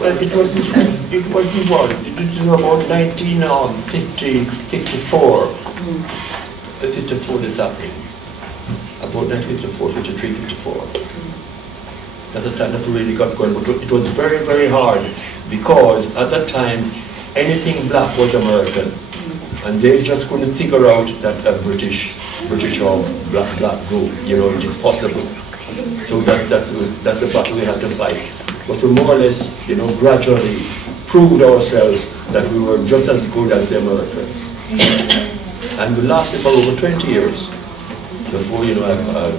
Well, it was about 1954. 54 this happening. About 1954, 53, 54. That's the time that we really got going. But it was very, very hard because at that time, anything black was American. And they just couldn't figure out that a British or black group, you know, it is possible. So that's the battle we had to fight. But we more or less, you know, gradually proved ourselves that we were just as good as the Americans. And we lasted for over 20 years before, you know, I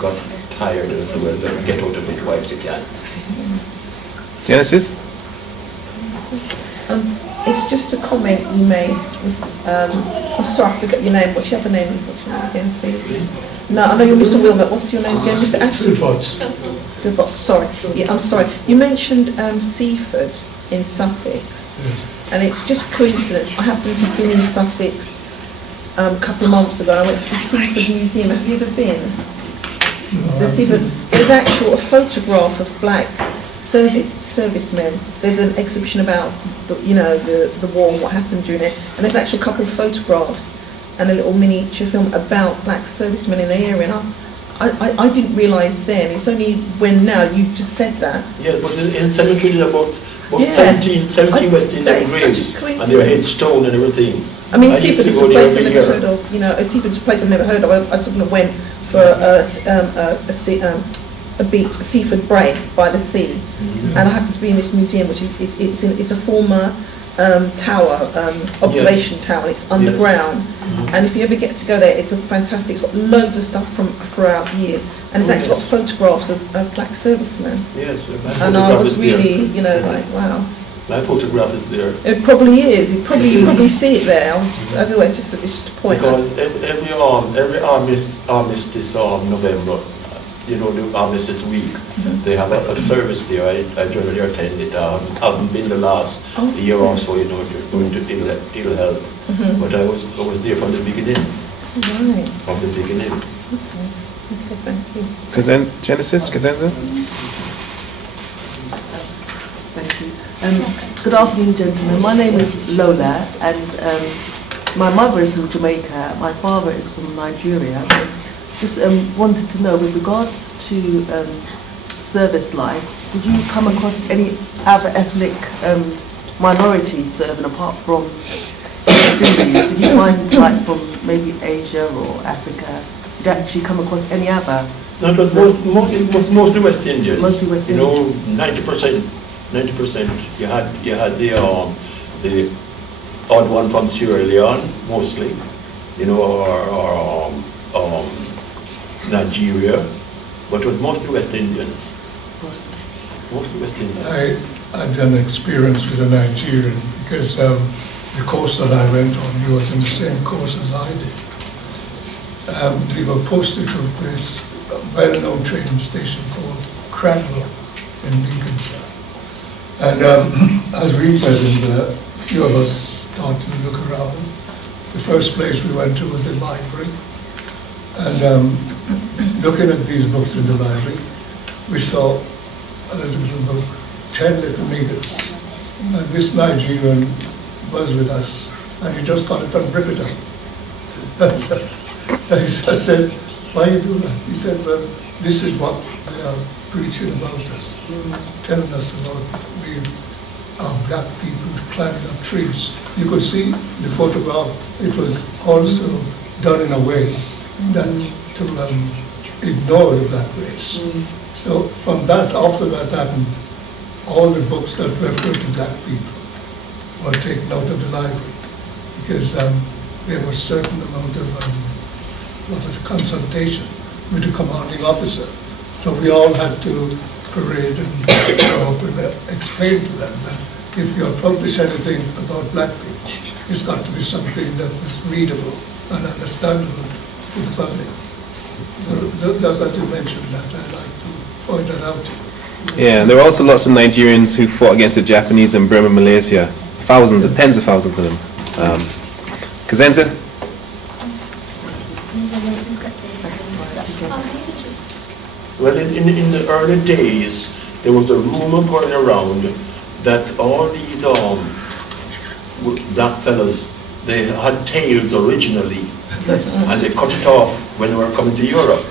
got tired and so well, get out of it while you can. Genesis? It's just a comment you made. I'm sorry, I forgot your name. What's your other name? What's your name again, please? No, I know you're Mr. Wilmot. What's your name again? Mr. Ashton? Philpotts. Sorry. Yeah, I'm sorry. You mentioned Seaford in Sussex. Yes. And it's just coincidence. I happened to have been in Sussex a couple of months ago. I went to the Seaford Museum. Have you ever been? No, The Seaford. There's actually a photograph of black servicemen. There's an exhibition about the war and what happened during it, and there's actually a couple of photographs and a little miniature film about black servicemen in the area. And I didn't realise then. It's only when now you just said that. Yeah, but in cemetery there are about 17 West Indian graves and their headstone and everything. I mean, Seaford is a place I've never heard of. You know, Seaford's a place I've never heard of. I sort of went for a seaford break by the sea, and I happened to be in this museum, which is it's a former tower, observation tower. It's underground, and if you ever get to go there, it's a fantastic. It's got loads of stuff from throughout the years, and it's actually got photographs of black servicemen. Yes, and I was really, you know, like, wow. My photograph is there. It probably is. You probably see it there. As I went, it's just a point. Because every armistice November, you know, the armistice week, they have a service there. I generally attend it. I haven't been the last year or so, you know, going to ill health. But I was there from the beginning. Right. From the beginning. Okay, thank you. Genesis, Kazenza? Thank you. Good afternoon, gentlemen. My name is Lola, and my mother is from Jamaica. My father is from Nigeria. Just wanted to know, with regards to service life, did you come across any other ethnic minorities serving apart from West Indies? Did you find, like, from maybe Asia or Africa? Did you actually come across any other? No, it was mostly West Indians. Mostly West Indians. You know, 90%. You had the odd one from Sierra Leone, mostly, you know, or Nigeria, but it was mostly West Indians. Mostly West Indians. I had an experience with a Nigerian because the course that I went on, he was in the same course as I did. We were posted to a place, a well-known training station called Cranwell in Lincolnshire. And as we went in there, a few of us started to look around. The first place we went to was the library. And looking at these books in the library, we saw a little book, 10 little niggas. And this Nigerian was with us, and he just got it and ripped it up. And I said, why you do that? He said, well, this is what they are preaching about us, telling us about we are black people climbing up trees. You could see the photograph, it was also done in a way that to ignore the black race. So from that, after that happened, all the books that refer to black people were taken out of the library because there was certain amount of consultation with the commanding officer. So we all had to parade and go up and explain to them that if you publish anything about black people, it's got to be something that is readable and understandable to the public. So that's as you mentioned that, I'd like to point that out to you. Yeah, and there were also lots of Nigerians who fought against the Japanese in Burma, Malaysia. Thousands, tens of thousands of them. Kazenza? Well, in the early days, there was a rumor going around that all these black fellas, they had tails originally, and they cut it off when they were coming to Europe.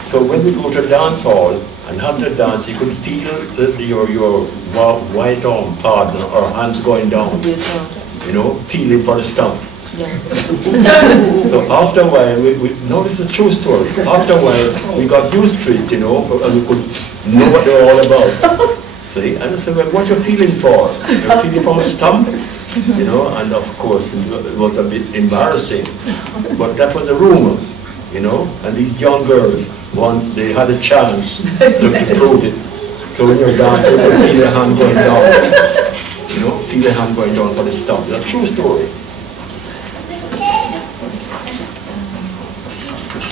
So when we go to a dance hall and have the dance, you could feel your white arm, pardon, or hands going down, you know, feeling for the stump. So after a while, no, this is a true story. After a while, we got used to it, you know, and we could know what they're all about. See, and I said, well, what you're feeling for? You're feeling from a stump? You know, and of course, it was a bit embarrassing. But that was a rumor, you know, and these young girls, they had a chance to prove it. So when you're dancing, you could feel your hand going down. You know, feel your hand going down for the stump. That's a true story.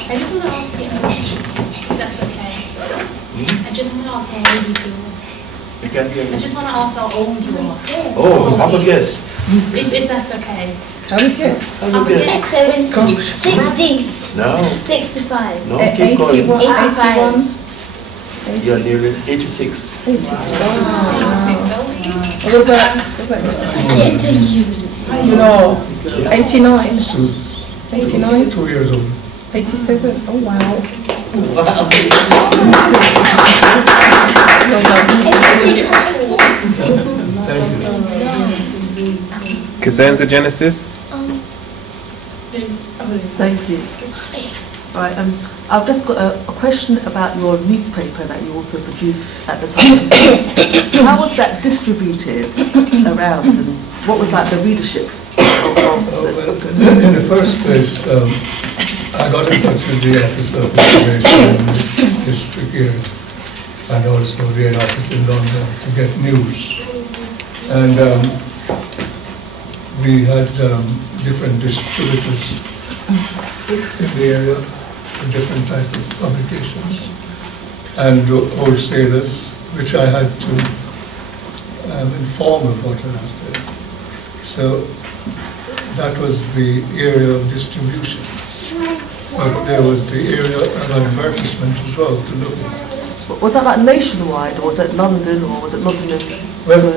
I just want to ask you, if that's okay. I just want to ask how old you are. You can't hear me. I just want to ask how old you are. Oh, have a guess. If that's okay. Have a guess. Have a guess. 70, 60, No. 65, No, keep going. 81. 85. You're nearly 86. 86. What Wow. about I said to you. no, 89, 89, 2 years old. 87. Oh wow. Thank you. Kazenza Genesis? Thank you. Right, I've just got a question about your newspaper that you also produced at the time. How was that distributed around, and what was like the readership of In the first place, I got in touch with the Office of Information in the district here, and also the office in London to get news. And we had different distributors in the area for different types of publications, and wholesalers, which I had to inform of what I was doing. So that was the area of distribution. But there was the area of advertisement as well to look at. Was that like nationwide, or was it London, or was it Nottingham? Well,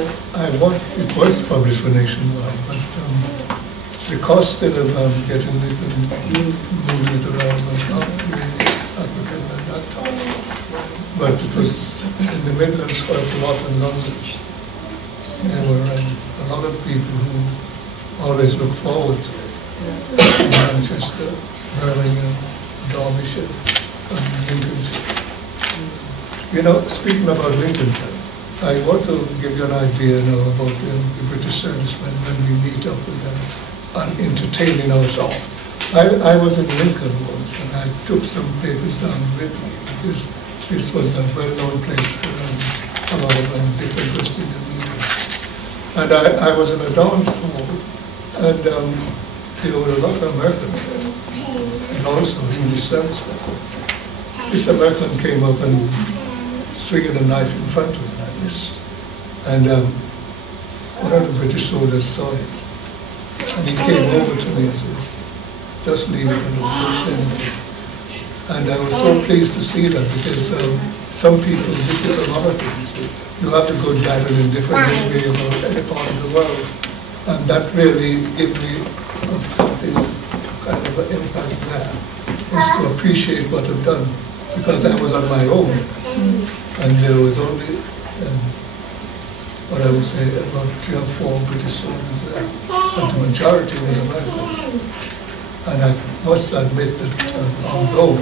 it was published for nationwide, but the cost of getting it and moving it around was not really applicable at that time. But it was in the Midlands quite a lot in London. There were a lot of people who always look forward to it. Manchester, Birmingham, Derbyshire, and Lincolnshire. You know, speaking about Lincolnshire, I want to give you an idea now about the British servicemen when we meet up with them and entertaining ourselves. I was in Lincoln once, and I took some papers down with me because this was a well-known place for a lot of different West Indian meetings. And I was in a dance hall, and there were a lot of Americans there, and also English servicemen. This American came up and swinging a knife in front of me like this. And one of the British soldiers saw it. And he came over to me and says, just leave it and don't say anything. And I was so pleased to see that because some people visit a lot of things. You have to go gather in different ways about any part of the world. And that really gave me something, kind of an impact there, was to appreciate what I've done. Because I was on my own. And there was only, what I would say, about 3 or 4 British soldiers there, but the majority was American. And I must admit that although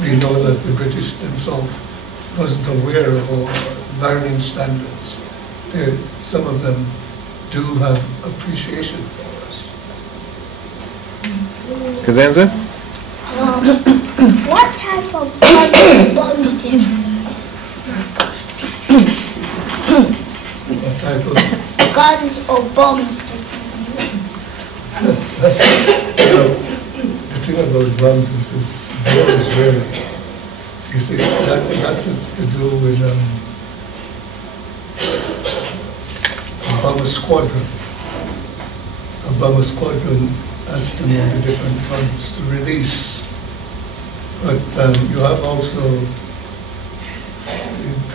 we know that the British themselves wasn't aware of our learning standards, some of them do have appreciation for us. Kazenza? What type of bombs did you use? What type of Guns or bombs did you use? The thing about bombs is war is really, you see, that has to do with a bomber squadron. A bomber squadron has to know the different guns to release. But you have also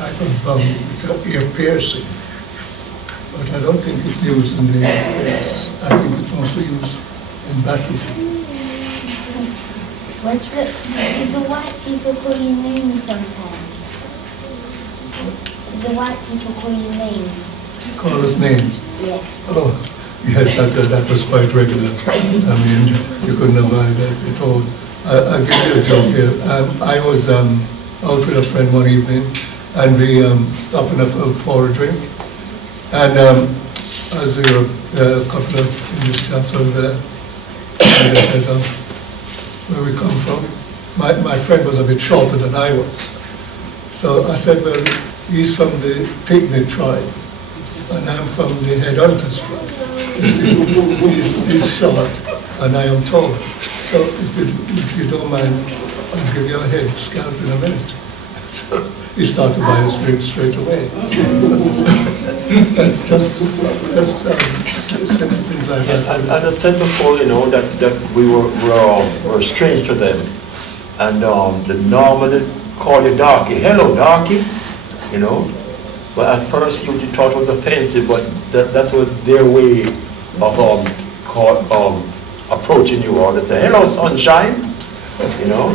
type of it's a ear piercing, but I don't think it's used in the face. I think it's mostly used in battlefield. If the white people call you names sometimes? If the white people call you names? Call us names? Yeah. Oh, yes, that was quite regular. I mean, you couldn't avoid that at all. I'll give you a joke here. I was out with a friend one evening, and we stopped up for a drink. And as we were a couple of English chaps over there, and they said, where we come from. My friend was a bit shorter than I was. So I said, well, he's from the picnic tribe, and I'm from the headhunters tribe. You see, he's short, and I am tall. So if you don't mind, I'll give you a head scalp in a minute. So he started to buy us drinks straight away. That's just simple things like that. And as I said before, you know, that we were strange to them. And the normally call you darky. Hello, darky, you know. But at first you thought it was offensive, but that was their way of approaching you, or they say, hello, sunshine, you know.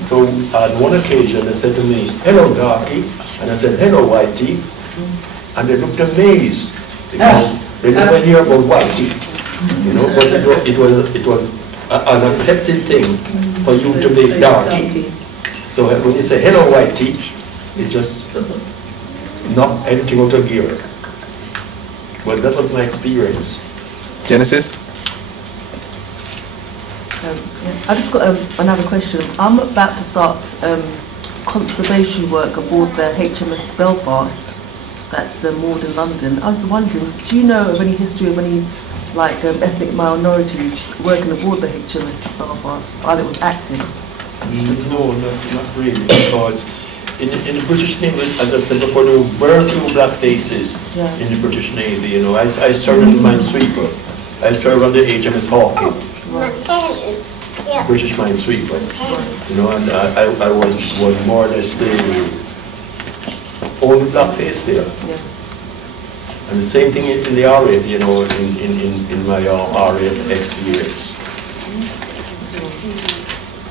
So on one occasion they said to me, hello, darky, and I said, hello, whitey, and they looked amazed because they never hear about whitey, you know. But it was an accepted thing for you to make darky. So when you say hello, whitey, it just knocked everything out of gear. Well, that was my experience. Genesis? I just got another question. I'm about to start conservation work aboard the HMS Belfast, that's moored in London. I was wondering, do you know of any history of any ethnic minorities working aboard the HMS Belfast while it was active? No, not really, because in the British Navy, as I said before, there were very few black faces in the British Navy. You know, I served as a minesweeper. I served on the HMS Hawking. British minesweeper, you know, and I was more or less the only black face there. And the same thing in the RAF, you know, in my RAF experience.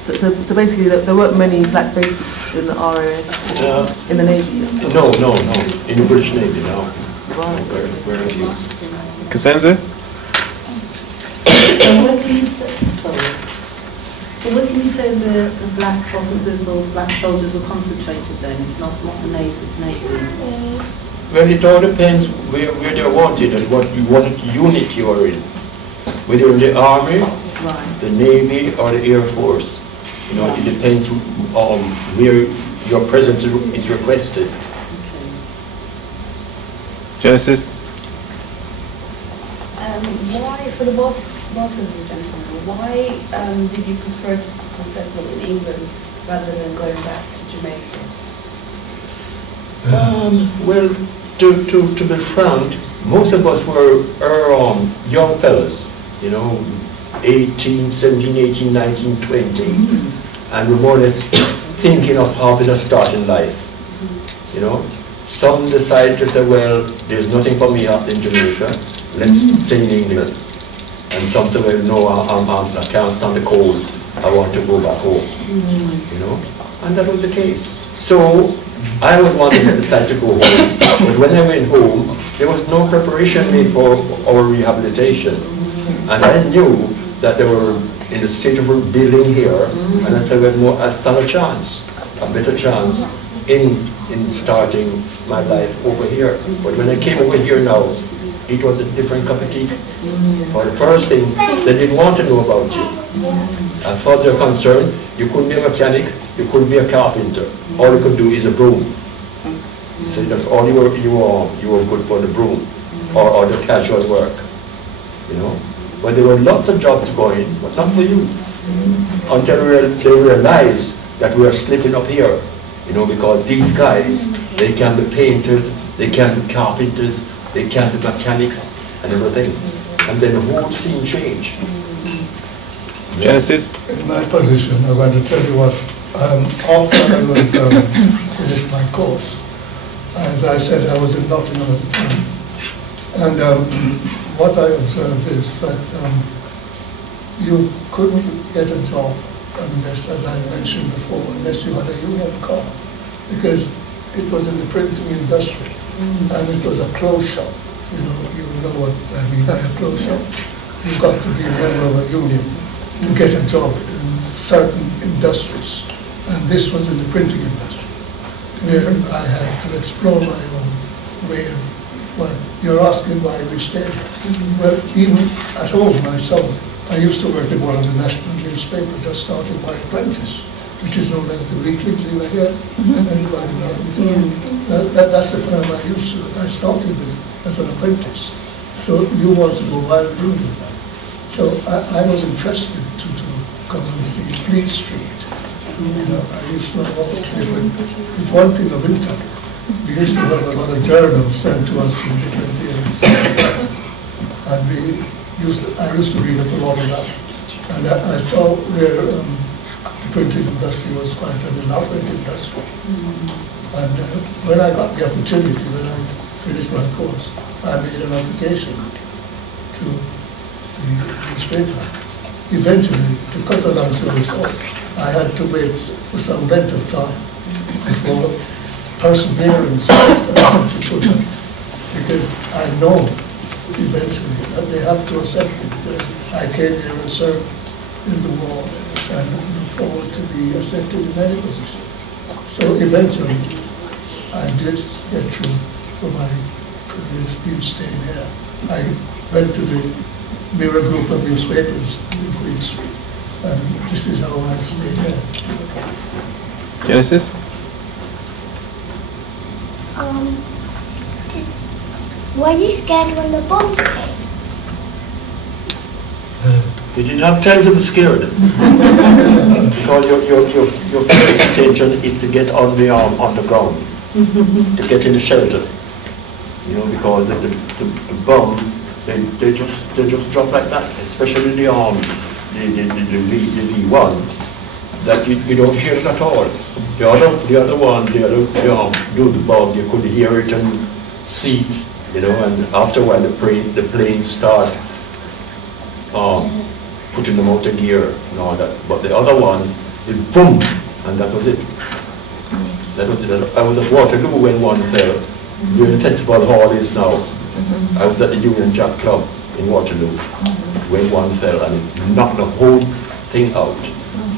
So basically, there weren't many black faces in the RAF, in the Navy? No, in the British Navy, no. Right. Very few. Cosenza? So where can you say the black officers or black soldiers were concentrated then, not the Navy? Well, it all depends where they're wanted and what unit you are in. Whether in the Army, the Navy, or the Air Force. You know, it depends on where your presence is requested. Genesis? Why, for the both of you gentlemen, why did you prefer to settle in England rather than going back to Jamaica? Well, to be frank, most of us were young fellas, you know, 17, 18, 19, 20, and we're more or less thinking of having a start in life, you know. Some decide to say, well, there's nothing for me up in Jamaica, let's stay in England. And some say, well, no, I can't stand the cold, I want to go back home, you know. And that was the case. So I was one that decided to go home, but when I went home, there was no preparation made for our rehabilitation. And I knew that they were in the state of rebuilding here, and I said, well, no, I stand a chance, a better chance in starting my life over here. But when I came over here now, it was a different cup of tea. For the first thing, they didn't want to know about you. As far as they're concerned, you couldn't be a mechanic, you couldn't be a carpenter. All you could do is a broom. So that's all you were good for, the broom or the casual work, you know. But there were lots of jobs going, but not for you. Until they realized that we are slipping up here, you know, because these guys, they can be painters, they can be carpenters, they can be mechanics and everything. And then the whole scene changed. Genesis? In my position, I'm going to tell you what, after I was finished my course, As I said, I was in Nottingham at the time. And what I observed is that you couldn't get a job unless, as I mentioned before, unless you had a union card, because it was in the printing industry, and it was a clothes shop. You know what I mean by a clothes shop. You've got to be a member of a union to get a job in certain industries, and this was in the printing industry, where I had to explore my own way of, well, you're asking why we stayed. Well, even at home myself, I used to work in one of the national newspapers, just started my apprentice, which is known as the Weekly. Do you hear? Anybody know this? That's the firm I started with as an apprentice. So you want to go while doing that. So I was interested to come and see Blitz Street. I used to know with one thing of winter, we used to have a lot of journals sent to us in different areas. And I used to read up a lot of that. And I saw where the printing industry was quite an elaborate industry. And when I got the opportunity, when I finished my course, I made an application to the newspaper. Eventually, to cut a long story short, I had to wait for some length of time before perseverance because I know eventually that they have to accept it, because I came here and served in the war and look forward to be accepted in any position. So eventually I did get through for my privilege being staying here. I went to the Mirror Group of newspapers in Queen Street, and this is how I stayed here. Genesis? Were you scared when the bombs came? You didn't have time to be scared. Because your first intention is to get on the ground, to get in the shelter. Because the bomb, they just drop like that, especially the V1, that you don't hear it at all. The other one, the bomb, you could hear it and see it. And after a while the planes start putting them out of gear and all that. But the other one, it boom, and that was it. That was it. I was at Waterloo when one fell, where the festival hall is now. I was at the Union Jack Club in Waterloo when one fell, and it knocked the whole thing out.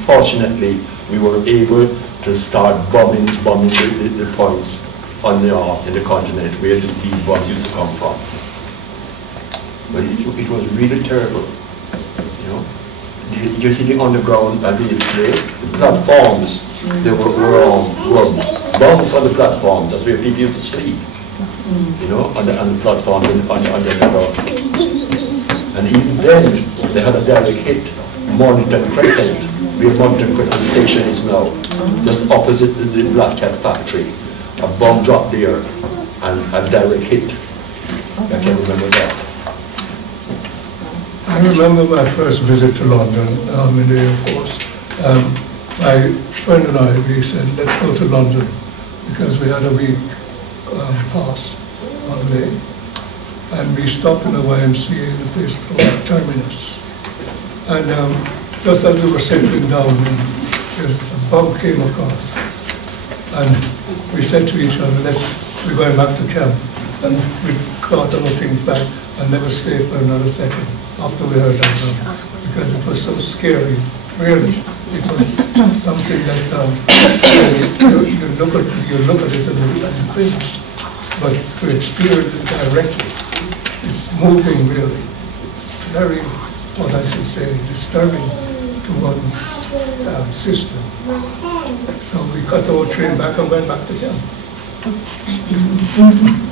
Fortunately, we were able to start bombing the points on in the continent where these bombs used to come from. But it was really terrible. You see the underground the platforms, there were bombs on the platforms. That's where people used to sleep. On the platform on the underground. And even then, they had a direct hit, Mornington Crescent, where Mornington Crescent station is now, just opposite the Black Cat factory. A bomb dropped there and a direct hit. I can remember that. I remember my first visit to London in the Air Force. My friend and I, we said, let's go to London, because we had a week pass holiday. And we stopped in a YMCA in a place called Terminus. And just as we were settling down, there's a bomb came across. And we said to each other, we're going back to camp. And we got our things back and never stayed for another second after we heard that, because it was so scary. Really, it was something that you look at it and you finish, but to experience it directly, it's moving really. It's very, what I should say, disturbing to one's system. So we cut our train back and went back to camp.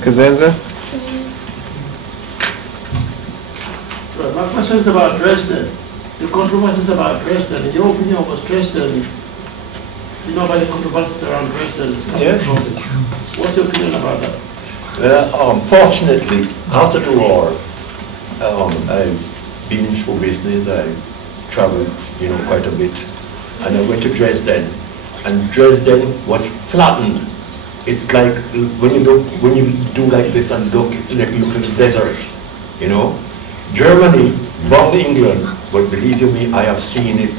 Kazenza? Right, my question is about Dresden. The controversies about Dresden. In your opinion, was Dresden, about the controversies around Dresden? Yeah. What's your opinion about that? Fortunately, after the war, I've been in show business. I traveled, quite a bit, and I went to Dresden, and Dresden was flattened. it's like when you do like this and look, it's like you look in the desert, you know. Germany bombed England, but believe you me, I have seen it.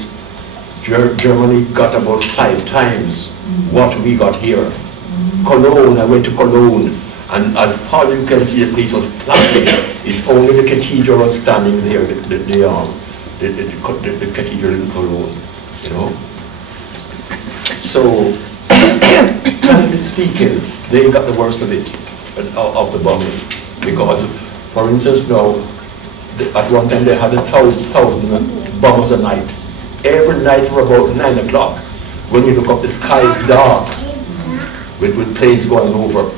Germany got about 5 times what we got here. Cologne, I went to Cologne, and as far as you can see, the place was plastic. It's only the cathedral was standing there, the cathedral in Cologne, you know. So, frankly speaking, they got the worst of it, of the bombing. Because, for instance, now, at one time they had 1,000 bombers a night. Every night for about 9 o'clock, when you look up, the sky is dark, with planes going over,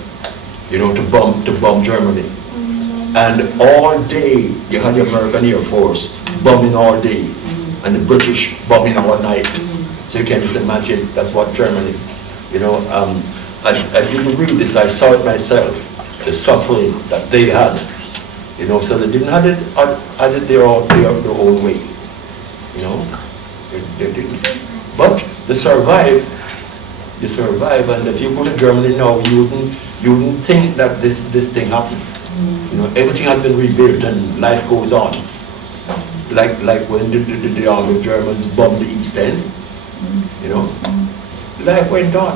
you know, to bomb Germany. And all day, you had the American Air Force bombing all day, and the British bombing all night. So you can just imagine, that's what Germany, you know, I didn't read this, I saw it myself, the suffering that they had, you know, so they didn't have it their own way, you know, they didn't. But they survived, and if you go to Germany now, you wouldn't think that this thing happened. You know, everything has been rebuilt and life goes on. Like when the Germans bombed the East End, you know, life went on.